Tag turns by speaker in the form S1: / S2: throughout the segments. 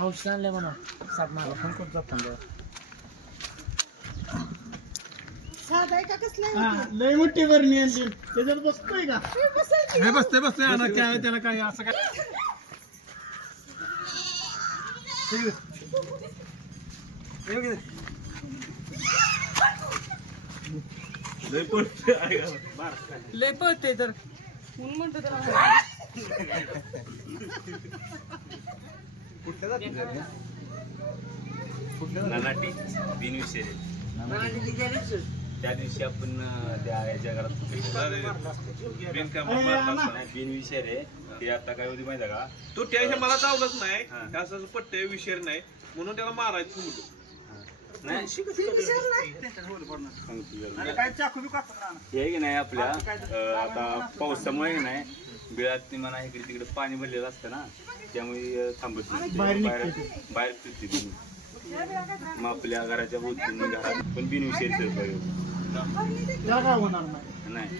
S1: औषध आणले म्हणा साप मारा फोन करतो? हा लय मोठी बरणी आणली. त्याच्यात बसतोय का?
S2: हे.
S3: हे बसते बसते आता काय त्याला काय असं काय?
S1: लय पळते तर.
S2: म्हणून म्हणतो
S4: त्या दिवशी आपण त्या याच्या घरात नाही, बिनविषय रे ते आता काय होती माहिती आहे का?
S3: तो मला चावलंच नाही. असं पट्टे विषय नाही. म्हणून त्याला मारायचं
S4: हे की नाही आपल्या अं, आता पावसामुळे की नाही बिळात ती म्हणा इकडे तिकडे पाणी भरलेलं असतं ना त्यामुळे अं, थांबत नाही.
S1: बाहेर
S4: बाहेर फिरते ती. मग आपल्या घराच्या भोवती घरात पण बिनविषय पाहिजे
S1: त्याला काय होणार नाही.
S4: नाही.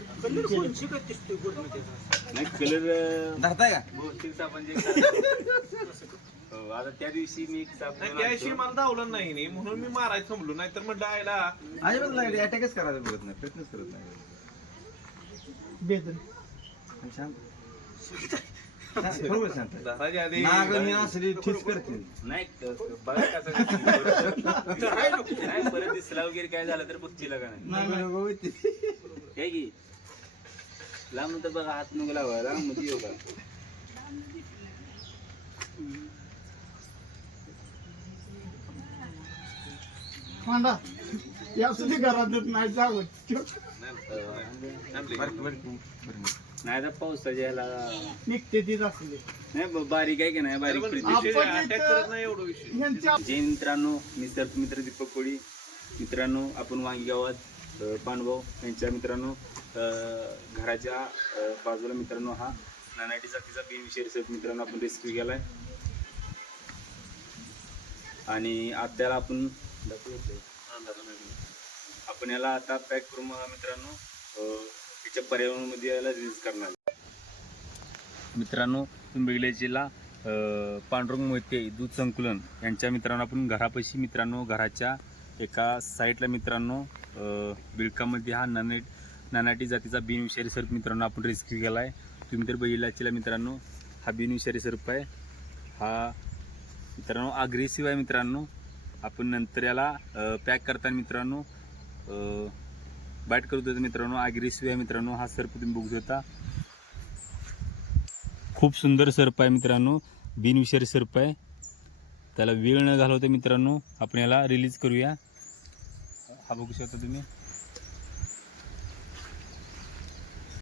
S4: नाही कलर
S5: धरताय का?
S4: बहुतेक साबण जे आता त्या दिवशी मी
S3: नाही त्याशी मला धावलं नाही नी, म्हणून मी मारायचं थांबलो नाहीतर म्हटलं आयला.
S5: लागली अटॅकच करायला बघत नाही प्रयत्नच करत नाही.
S1: बेदन
S5: आणि शांत. बरोबर शांत.
S3: आधी.
S5: नागणी असली
S4: नाही बघा कसं दिसतं. नाही. परत दिसला वगैरे काय झालं तर का नाही?
S5: नागणी होती.
S4: हे की लांब तर बघा हात मध्ये येऊ का?
S1: मांडा. या सुद्धा घरातच नाही जावं.
S4: तर पावसाच्या ह्याला
S1: निघते तीच असले
S4: नाही ब- बारीक आहे की नाही? बारीक प्रीती.
S1: आपण
S3: अटॅक
S1: इथं-
S3: करत नाही एवढं विषय.
S1: यांच्या
S4: जय मित्रांनो मी सर्प मित्र दीपक कोळी. मित्रांनो आपण वांगी गावात अ, पांडभाऊ यांच्या मित्रांनो अ, घराच्या अ, बाजूला मित्रांनो हा. नानाटी जातीचा बिनविषयी सर्प मित्रांनो आपण रेस्क्यू केलाय. आणि आता त्याला आपण आपण याला आता पॅक करून बघा मित्रांनो. त्याच्या पर्यावरणामध्ये याला रिलीज करणार मित्रांनो पिंपरी पांडुरंग मोहिते दूध संकुलन यांच्या मित्रांनो आपण घरापाशी मित्रांनो घराच्या एका साईडला मित्रांनो बिळकामध्ये हा ननेट नानाटी जातीचा बिनविषारी सर्प मित्रांनो आपण रेस्क्यू केला आहे तुम्ही तर बहिलाचीला मित्रांनो हा बिनविषारी सर्प आहे. हा मित्रांनो अग्रेसिव्ह आहे मित्रांनो. आपण नंतर याला पॅक करताना मित्रांनो बॅट करत होतो मित्रांनो आग्रेसिव्ह आहे मित्रांनो हा सर्प तुम्ही बघू शकता. खूप सुंदर सर्प आहे मित्रांनो बिनविषारी सर्प आहे. त्याला वेळ न घालवता मित्रांनो आपण याला रिलीज करूया. हा बघू शकता तुम्ही.